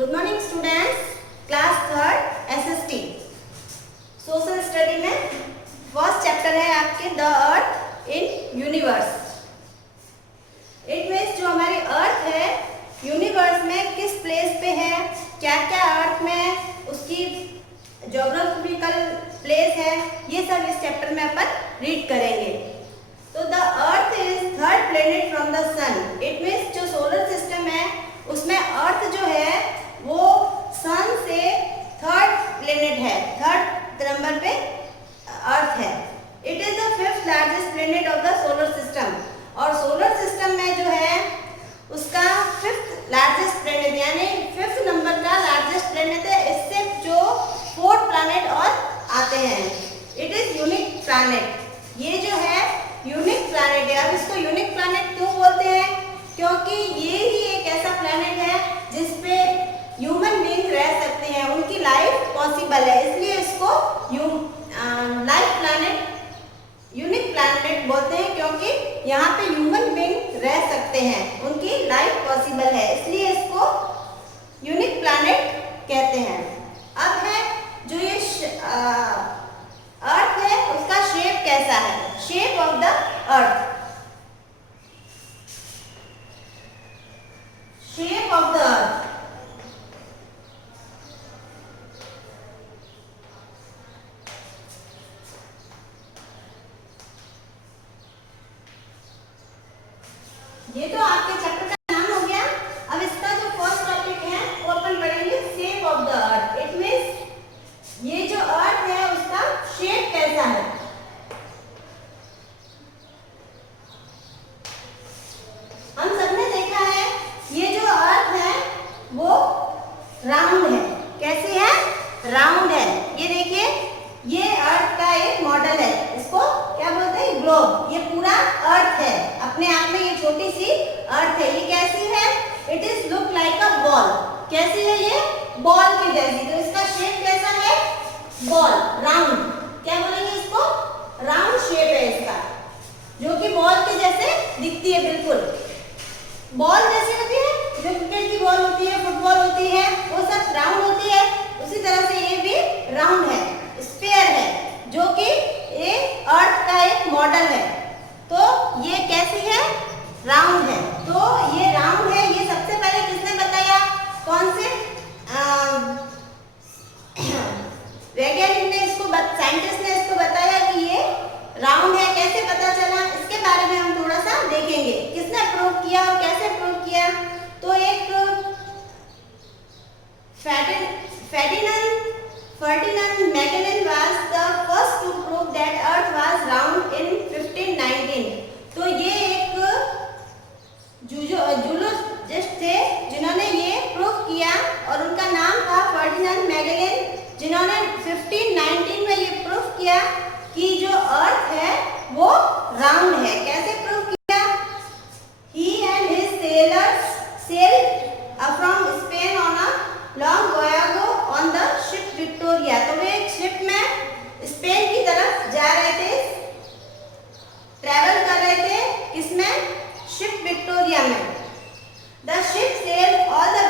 Good morning students, class third SST social study में first chapter है आपके the earth in universe. It means जो हमारी अर्थ है यूनिवर्स में किस प्लेस पे है, क्या क्या अर्थ में उसकी ज्योग्राफिकल प्लेस है, ये सब इस चैप्टर में अपन रीड करेंगे। तो the earth is third planet from the sun. It means जो सोलर सिस्टम है उसमें अर्थ जो है वो सन से थर्ड प्लेनेट है, थर्ड नंबर पे अर्थ है। It is the fifth largest planet of the solar system. और सोलर सिस्टम में जो है उसका फिफ्थ लार्जेस्ट प्लेनेट यानी फिफ्थ नंबर का लार्जेस्ट प्लेनेट है। इससे जो फोर्थ प्लैनेट और आते हैं। It is unique planet. ये जो है यूनिक प्लैनेट है। अब इसको यूनिक प्लैनेट क्यों बोलते हैं? क्योंकि ये ही एक ऐसा प्लैनेट है जिसपे ह्यूमन बीइंग रह सकते हैं, उनकी लाइफ पॉसिबल है, इसलिए इसको लाइफ प्लैनेट यूनिक प्लैनेट बोलते हैं। क्योंकि यहाँ पे ह्यूमन बीइंग रह सकते हैं, उनकी लाइफ पॉसिबल है, इसलिए इसको यूनिक प्लैनेट कहते हैं। अब है जो ये अर्थ है उसका शेप कैसा है? Shape of the earth, shape of the अर्थ। ये तो आपके चैप्टर का नाम हो गया। अब इसका जो फर्स्ट टॉपिक है वो अपन पढ़ेंगे shape of the earth. It means ये जो अर्थ है उसका शेप कैसा है। हम सबने देखा है ये जो अर्थ है वो राउंड है। कैसी है? राउंड है। ये देखिए ये अर्थ का एक मॉडल है, इसको क्या बोलते हैं? ग्लोब। ये पूरा अर्थ है, अपने आप में ये छोटी सी अर्थ है। ये कैसी है? It is look like a ball. कैसी है ये? बॉल की जैसी। तो इसका शेप कैसा है? Ball, round. क्या बोलेंगे इसको? राउंड शेप है इसका, जो कि बॉल के जैसे दिखती है। बिल्कुल बॉल जैसी होती है, जो क्रिकेट की बॉल होती है, फुटबॉल होती है, वो सब राउंड होती है। उसी तरह से ये भी राउंड है, स्फीयर है, जो कि ये अर्थ का एक मॉडल है। तो ये कैसी है? राउंड है। तो ये राउंड है। ये सबसे पहले किसने बताया? कौन से वैज्ञानिक ने इसको, साइंटिस्ट ने इसको बताया कि ये राउंड है। कैसे पता चला इसके बारे में हम थोड़ा सा देखेंगे। किसने प्रूव किया और कैसे प्रूव किया? तो एक Ferdinand Magellan was the first to prove that Earth was round in 1519। तो ये एक जूलॉजिस्ट थे जिन्होंने ये प्रूव किया और उनका नाम था फर्डिनेंड मैगेलन, जिन्होंने 1519 में ये प्रूव किया कि जो अर्थ है वो राउंड है। कैसे प्रूव किया? He and his sailors sailed from Spain on a long voyage on the ship Victoria। तो वे एक शिप में स्पेन की तरफ जा रहे थे, ट्रैवल कर रहे थे। किसमें? शिप विक्टोरिया में। The ship sailed all the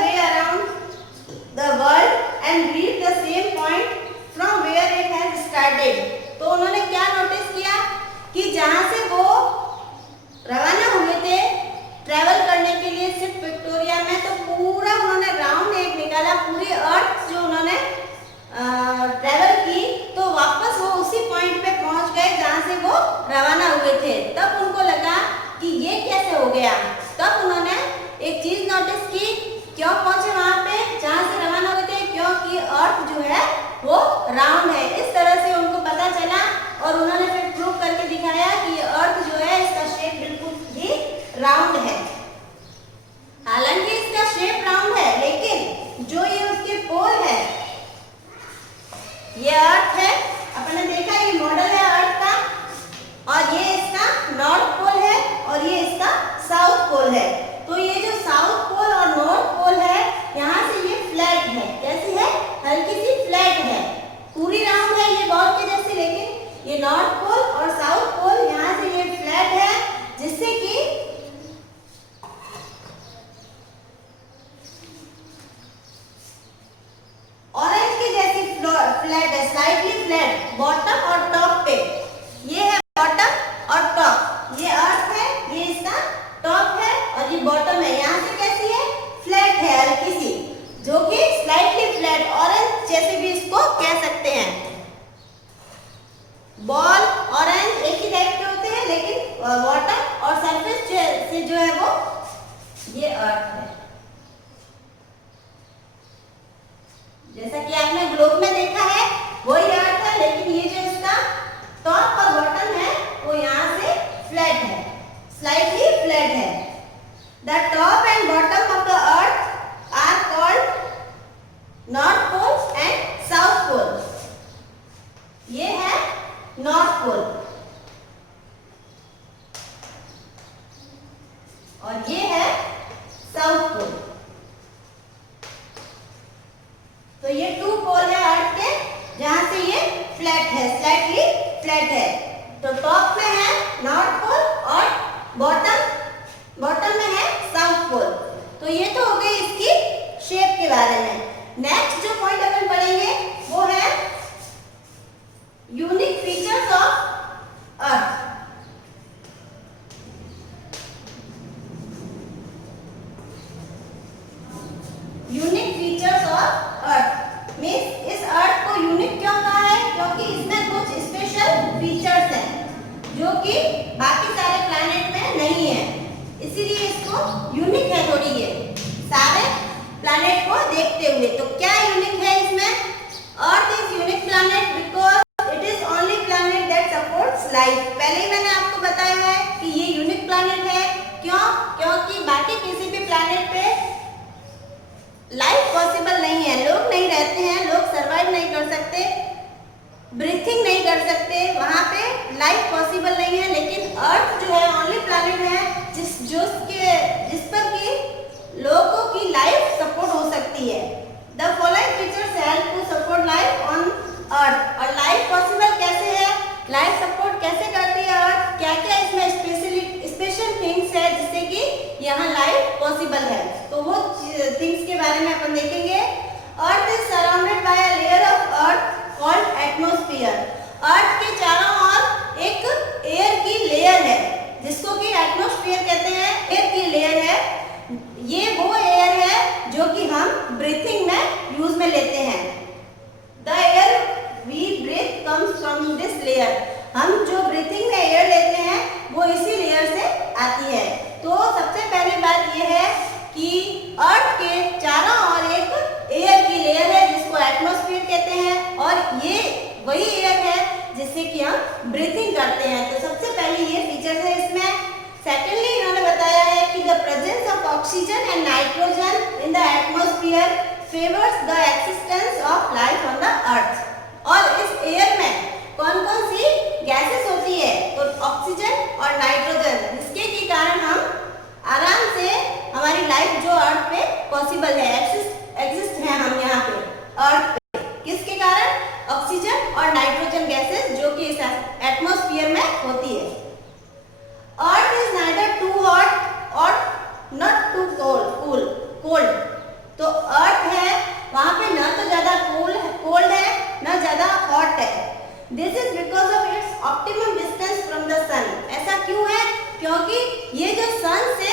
flat है, स्लाइटली फ्लैट बॉटम और टॉप पे। ये है बॉटम और टॉप, ये अर्थ है, ये इसका टॉप है और ये बॉटम है। यहाँ से कैसी है, फ्लैट है, हल्की सी, जो कि स्लाइटली फ्लैट, ऑरेंज जैसे भी इसको कह सकते हैं। बॉल ऑरेंज एक ही टाइप के होते हैं, लेकिन वाटर और सरफेस से जो है वो ये अर्थ है। जैसा कि आपने ग्लोब में देखा है वही अर्थ है, लेकिन ये जो इसका टॉप और बॉटम है वो यहाँ से फ्लैट है, स्लाइटली फ्लैट है। The top and bottom of the earth are called north pole and south pole. ये है नॉर्थ पोल और ये है साउथ पोल। तो ये टू पोल है अर्थ के, जहां से ये फ्लैट है, स्लाइटली फ्लैट है। तो टॉप में है नॉर्थ पोल और बॉटम में है साउथ पोल। तो ये तो हो गई इसकी शेप के बारे में। नेक्स्ट जो पॉइंट अपन पढ़ेंगे वो है unique features of earth. Unique features of earth means इस अर्थ को यूनिक क्यों कहा है, क्योंकि इसमें कुछ स्पेशल फीचर्स हैं जो कि बाकी सारे प्लैनेट में नहीं है, इसीलिए इसको यूनिक है थोड़ी ये सारे प्लैनेट को देखते हुए। तो क्या यूनिक है इसमें? Earth is unique planet because it is only planet that supports life. पहले ही मैंने आपको बताया है कि ये यूनिक प्लैनेट है। क्यों? क्योंकि बाकी किसी भी प्लैनेट पे लाइफ पॉसिबल नहीं है, लोग नहीं रहते हैं, लोग सरवाइव नहीं कर सकते, ब्रीथिंग नहीं कर सकते, वहां पे लाइफ पॉसिबल नहीं है। लेकिन अर्थ जो है ओनली प्लैनेट है जिस पर कि लोगों की लाइफ सपोर्ट हो सकती है। The following features help to support life on earth. और लाइफ पॉसिबल कैसे है, लाइफ सपोर्ट कैसे करती है अर्थ, क्या क्या इसमें स्पेशल थिंग्स है जिससे कि यहाँ लाइफ पॉसिबल है, तो वो थिंग्स के बारे में अपन देखेंगे। Earth is surrounded by a layer of earth called atmosphere. Earth के चारों ओर एक एयर की लेयर है जिसको कि एटमॉस्फेयर कहते हैं, एयर की लेयर है। ये वो एयर है जो कि हम ब्रीथिंग में यूज में लेते हैं। The air we breathe comes from this layer. हम जो ब्रीथिंग में एयर लेते हैं वो इसी लेयर से आती है। तो सबसे पहली बात यह है कि अर्थ के चारों ओर एक एयर की लेयर है जिसको एटमॉस्फेयर कहते हैं, और ये वही एयर है जिससे कि हम ब्रीथिंग करते हैं। तो सबसे पहले ये फीचर्स है इसमें। सेकेंडली इन्होंने बताया है कि the presence of oxygen and nitrogen in the atmosphere favours the existence of life on the earth. और इस एयर में कौन कौन सी गैसेस होती है, तो ऑक्सीजन और नाइट्रोजन, जिसके के कारण हम आराम से हमारी लाइफ जो अर्थ पे पॉसिबल है, एग्जिस्ट है हम यहाँ पे अर्थ पे, किसके कारण? ऑक्सीजन और नाइट्रोजन गैसेस जो कि इस एटमॉस्फेयर में होती है। Earth is neither too hot और नॉट टू कोल्ड। तो अर्थ है वहां पे न तो ज्यादा कोल्ड है न ज्यादा हॉट है। This is because of its optimum distance from the sun. ऐसा क्यों है? क्योंकि ये जो सन से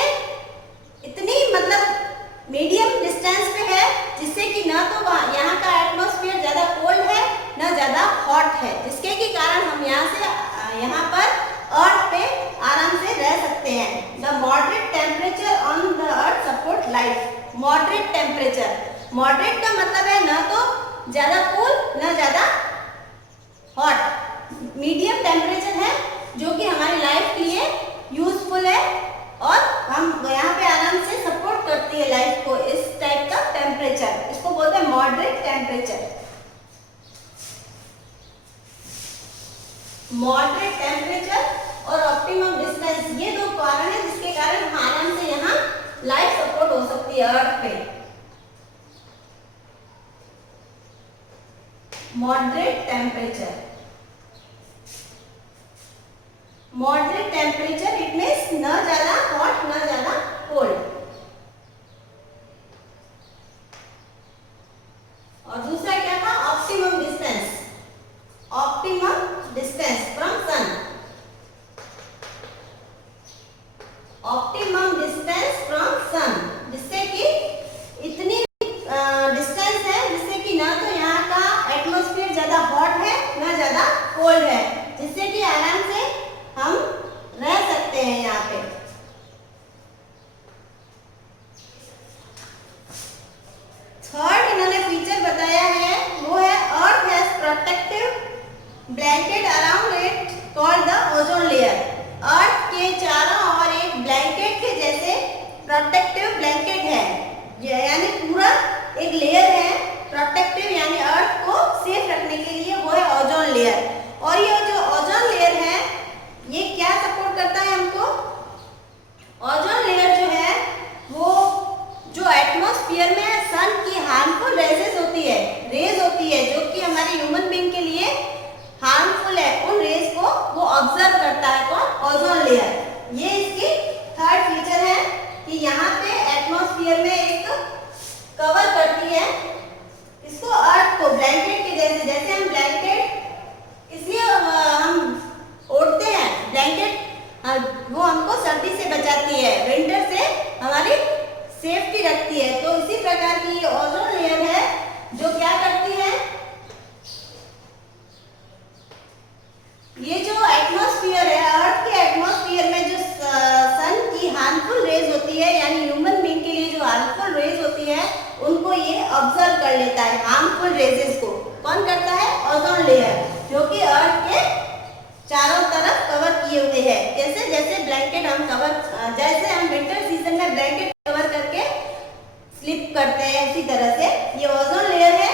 इतनी मतलब मीडियम डिस्टेंस पे है, जिससे कि ना तो यहाँ का एटमॉस्फेयर ज्यादा कोल्ड है न ज्यादा हॉट है, जिसके के कारण हम यहाँ पर अर्थ पे आराम से रह सकते हैं। The moderate temperature on the earth support life. Moderate temperature, moderate का मतलब है न तो ज्यादा कूल न ज्यादा हॉट, मीडियम टेम्परेचर है जो कि हमारी लाइफ के लिए यूजफुल है और हम यहाँ पे आराम से सपोर्ट करती है लाइफ को। इस टाइप का टेम्परेचर, इसको बोलते हैं मॉडरेट टेम्परेचर। मॉडरेट टेम्परेचर और ऑप्टिमम डिस्टेंस, ये दो कारण है जिसके कारण हम आराम से यहाँ लाइफ सपोर्ट हो सकती है अर्थ पे। Moderate temperature, moderate temperature it means न ज्यादा हॉट न ज्यादा कोल्ड। और दूसरा क्या था? Optimum distance. बताया है वो है earth has protective blanket around it called the ozone layer. Earth के चारों ओर एक ब्लैंकेट के जैसे प्रोटेक्टिव ब्लैंकेट है, यानी पूरा एक लेयर है प्रोटेक्टिव, यानी अर्थ को सेफ रखने के लिए, वो है ओजोन लेयर। और ये जो ओजोन लेयर है ये क्या सपोर्ट करता है हमको? ओजोन लेयर जो है वो जो एटमॉस्फेयर में सन की हार्मफुल रेजेस होती है, रेज होती है जो कि हमारे ह्यूमन बीइंग के लिए हार्मफुल है, उन रेज को वो ऑब्जर्व करता है। कौन? Ozone layer. ये इसकी थर्ड फीचर है कि यहाँ पे एटमॉस्फेयर में एक कवर करती है इसको, अर्थ को ब्लैंकेट के जैसे। जैसे हम ब्लैंकेट इसलिए हम ओढ़ते हैं ब्लैंकेट, वो हमको सर्दी से बचाती है, विंटर से हमारी सेफ्टी रखती है। तो इसी प्रकार की ये ओजोन लेयर है जो क्या करती है, ये जो एटमॉस्फेयर है, अर्थ के एटमॉस्फेयर में जो सन की हार्मफुल रेज होती है, यानी ह्यूमन बीइंग के लिए जो हार्मफुल रेज होती है उनको ये ऑब्जर्व कर लेता है। हार्मफुल रेजेस को कौन करता है? ओजोन लेयर, जो कि अर्थ के चारों तरफ कवर किए हुए है। कैसे? जैसे ब्लैंकेट हम कवर, जैसे हम विंटर सीजन में ब्लैंकेट कवर करके स्लीप करते हैं, उसी तरह से ये ओजोन लेयर है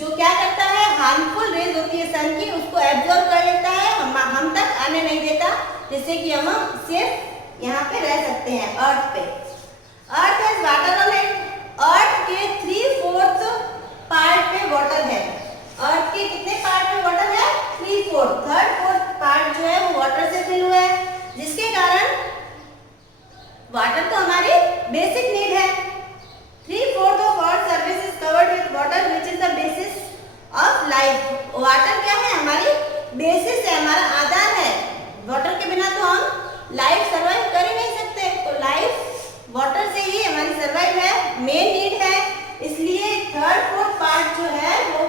जो क्या करता है, हार्मफुल रेज होती है सन की, उसको एब्जॉर्ब कर लेता है, हम तक आने नहीं देता, जिससे कि हम सेफ यहाँ पे रह सकते हैं अर्थ पे। Earth has water on it. Earth के 3/4 पार्ट पे वाटर है। अर्थ के कितने पार्ट में वाटर है? 3/4। 3/4 पार्ट जो है वो वाटर से फिल हुआ है, जिसके कारण वाटर तो हमारी बेसिक नीड है। 3/4 of earth surface is covered with water which is the basis of life. Water क्या है? हमारी बेसिस है, हमारा आधार है। वाटर के बिना तो हम लाइफ सर्वाइव कर ही नहीं सकते। तो लाइफ वाटर से ही हमारी सर्वाइव है, मेन नीड है। इसलिए 3/4 पार्ट जो है वो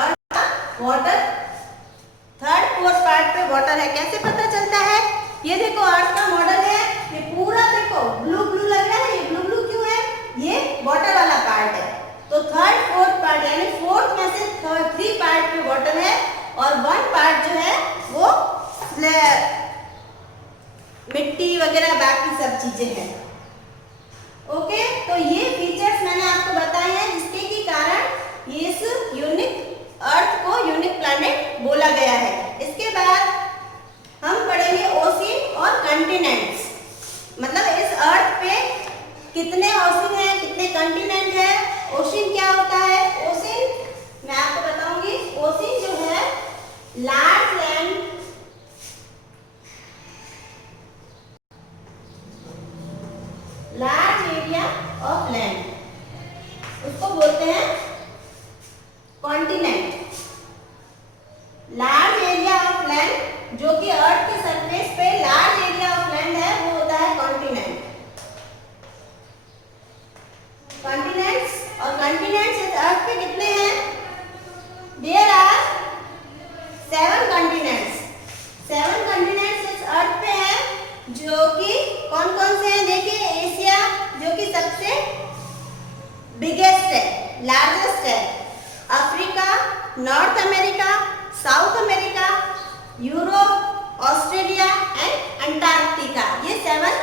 अर्थ का वाटर, 3/4 पार्ट पे वाटर है। कैसे पता चलता है? ये देखो अर्थ का मॉडल है, ये पूरा देखो ब्लू ब्लू लग रहा है। ये ब्लू ब्लू क्यों है? ये वाटर वाला पार्ट है। तो 3/4 पार्ट यानी 4th में से 3 पार्ट पे वाटर है और 1 पार्ट जो है वो मिट्टी वगैरह बाकी सब चीजें हैं। ओके, तो ये फीचर्स मैंने आपको बताए हैं जिसके के कारण इस यूनिक अर्थ को यूनिक प्लैनेट बोला गया है। इसके बाद हम पढ़ेंगे ओशियन और कंटिनेंट्स, मतलब इस अर्थ पे कितने ओशियन है, कितने कंटिनेंट है। ओशियन क्या होता है? ओशियन मैं आपको बताऊंगी। ओशियन जो है large land, large area of land, उसको बोलते हैं continent. Large area of land जो कि अर्थ के सरफेस पे लार्ज एरिया ऑफ लैंड है वो होता है कॉन्टिनेंट। कॉन्टिनेंट्स और कॉन्टिनेंट्स इस अर्थ पे कितने हैं? There are 7 continents. 7 कॉन्टिनेंट्स इस अर्थ पे हैं, जो कि कौन कौन से हैं? देखिए, एशिया जो कि सबसे बिगेस्ट है, लार्जेस्ट है, Africa, north America, south America, Europe, Australia and Antarctica, ये 7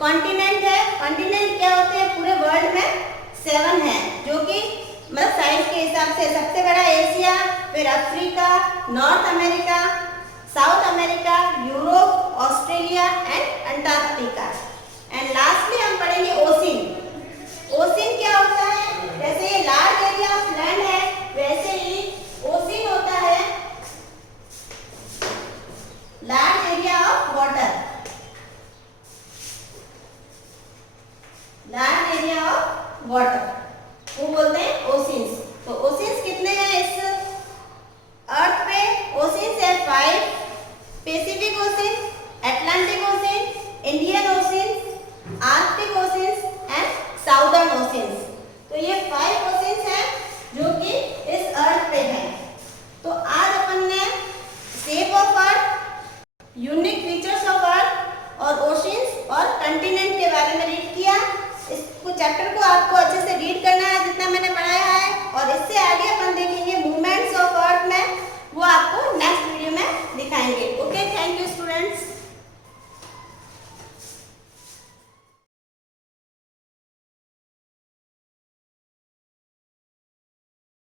कॉन्टिनेंट है। कॉन्टिनेंट क्या होते हैं? पूरे वर्ल्ड में 7 है, जो कि मतलब साइज के हिसाब से सबसे बड़ा एशिया, फिर Africa, north America, south America, Europe, Australia and Antarctica. And lastly हम पढ़ेंगे ओशियन। ओशियन क्या होता है? जैसे ये लार्ज एरिया ऑफ लैंड है, वैसे ही ओशियन होता है large area of water, large area of water वो बोलते हैं ओशियंस। तो ओशियंस कितने हैं इस अर्थ पे? ओशियंस है 5, Pacific ocean, Atlantic ocean, Indian ocean, Arctic oceans and southern oceans. तो ये 5 ओशियंस हैं जो कि इस अर्थ पे हैं। तो आज अपन ने shape of earth, unique features of earth और ओशियंस और कंटिनेंट के बारे में रीड किया। इस चैप्टर को आपको अच्छे से